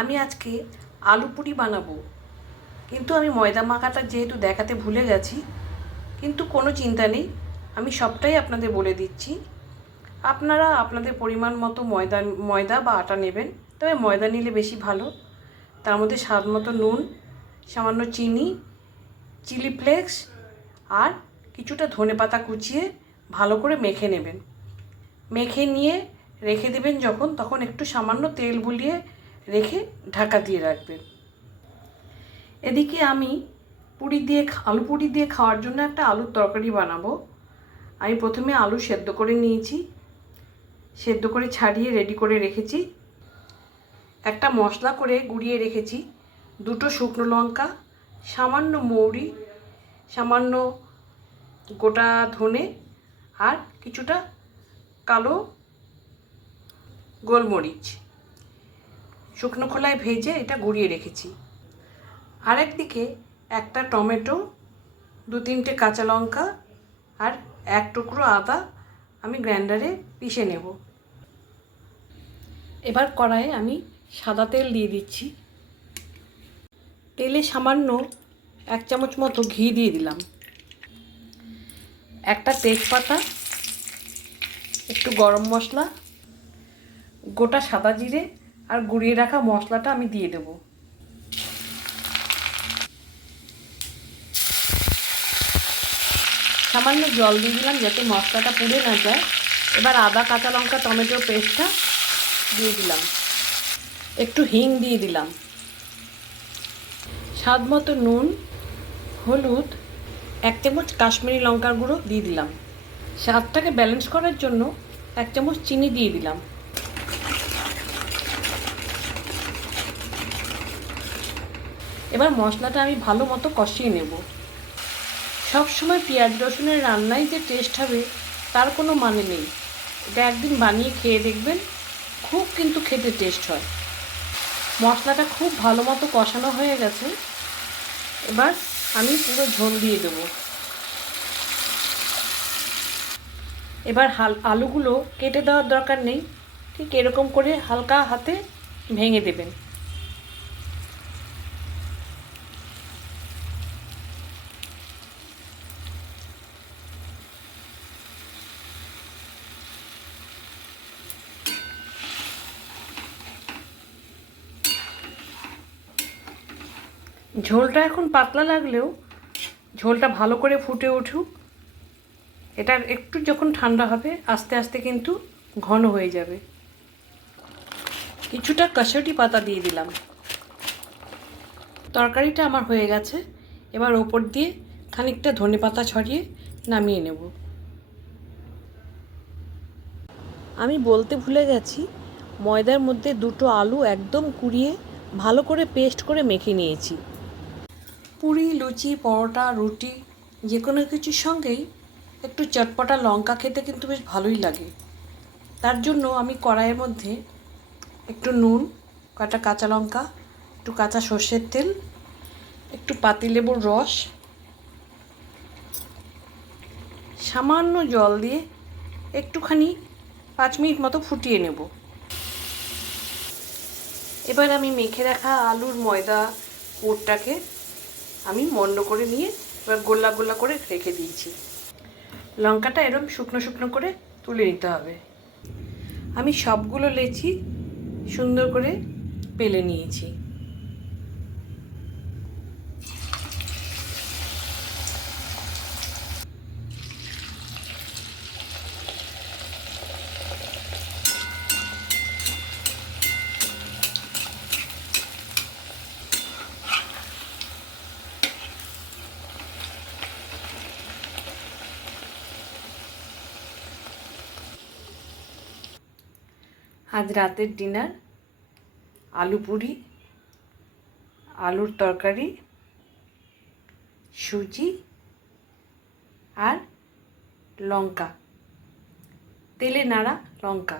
আমি আজকে আলু পুরি বানাবো। কিন্তু আমি ময়দা মাখাটা যেহেতু দেখাতে ভুলে গেছি, কিন্তু কোনো চিন্তা নেই, আমি সবটাই আপনাদের বলে দিচ্ছি। আপনারা আপনাদের পরিমাণ মতো ময়দা ময়দা বা আটা নেবেন, তবে ময়দা নিলে বেশি ভালো। তার মধ্যে স্বাদ মতো নুন, সামান্য চিনি, চিলি ফ্লেক্স আর কিছুটা ধনে পাতা কুচিয়ে ভালো করে মেখে নেবেন। মেখে নিয়ে রেখে দেবেন যখন, তখন একটু সামান্য তেল বুলিয়ে রেখে ঢাকা দিয়ে রাখবেন এদিকে আমি পুরি দিয়ে আলু পুরি দিয়ে খাওয়ার জন্য একটা আলুর তরকারি বানাবো। আমি প্রথমে আলু সেদ্ধ করে নিয়েছি। সেদ্ধ করে ছাড়িয়ে রেডি করে রেখেছি। একটা মশলা করে গুঁড়িয়ে রেখেছি। দুটো শুকনো লঙ্কা, সামান্য মৌরি, সামান্য গোটা ধনে আর কিছুটা কালো গোলমরিচ। শুকনো খোলায় ভেজে এটা গুঁড়িয়ে রেখেছি। আর একদিকে একটা টমেটো, দু তিনটে কাঁচা লঙ্কা আর এক টুকরো আদা আমি গ্রাইন্ডারে পিষে নেব। এবার কড়াইয়ে আমি সাদা তেল দিয়ে দিচ্ছি। তেলে সামান্য এক চামচ মতো ঘি দিয়ে দিলাম। একটা তেজপাতা, একটু গরম মশলা, গোটা সাদা জিরে আর গুঁড়িয়ে রাখা মশলাটা আমি দিয়ে দেব। সামান্য জল দিয়ে দিলাম যাতে মশলাটা পুড়ে না যায়। এবার আদা, কাঁচা লঙ্কা, টমেটো পেস্টটা দিয়ে দিলাম। একটু হিং দিয়ে দিলাম। স্বাদ মতো নুন, হলুদ, এক চামচ কাশ্মীরি লঙ্কার গুঁড়ো দিয়ে দিলাম। স্বাদটাকে ব্যালেন্স করার জন্য এক চামচ চিনি দিয়ে দিলাম। এবার মশলাটা আমি ভালো মতো কষিয়ে নেব। সব সময় পেঁয়াজ রসুনের রান্নায় যে টেস্ট হবে, তার কোনো মানে নেই। এটা একদিন বানিয়ে খেয়ে দেখবেন, খুব কিন্তু খেতে টেস্ট হয়। মশলাটা খুব ভালো মতো কষানো হয়ে গেছে। এবার আমি পুরো ঝোল দিয়ে দেবো। এবার হাল, আলুগুলো কেটে দেওয়ার দরকার নেই। ঠিক এরকম করে হালকা হাতে ভেঙে দেবেন। ঝোলটা এখন পাতলা লাগলেও ঝোলটা ভালো করে ফুটে উঠুক। এটা একটু যখন ঠান্ডা হবে, আস্তে আস্তে কিন্তু ঘন হয়ে যাবে। কিছুটা কাসুরি পাতা দিয়ে দিলাম। তরকারিটা আমার হয়ে গেছে। এবার ওপর দিয়ে খানিকটা ধনে পাতা ছড়িয়ে নামিয়ে নেব। আমি বলতে ভুলে গেছি, ময়দার মধ্যে দুটো আলু একদম কুড়িয়ে ভালো করে পেস্ট করে মেখে নিয়েছি। পুরি, লুচি, পরোটা, রুটি যে কোনো কিছুর সঙ্গেই একটু চটপটা লঙ্কা খেতে কিন্তু বেশ ভালোই লাগে। তার জন্য আমি কড়াইয়ের মধ্যে একটু নুন কটা কাঁচা লঙ্কা, একটু কাঁচা সর্ষের তেল, একটু পাতিলেবুর রস, সামান্য জল দিয়ে একটুখানি পাঁচ মিনিট মতো ফুটিয়ে নেব। এবার আমি মেখে রাখা আলুর ময়দা, পুরটাকে আমি মন্ড করে নিয়ে এবার গোল্লা গোল্লা করে রেখে দিয়েছি। লঙ্কাটা এরম শুকনো শুকনো করে তুলে নিতে হবে। আমি সবগুলো লেচি সুন্দর করে পেলে নিয়েছি। আজ রাতের ডিনার আলু পুরি আলুর তরকারি সুজি আর লঙ্কা। তেলে নাড়া লঙ্কা।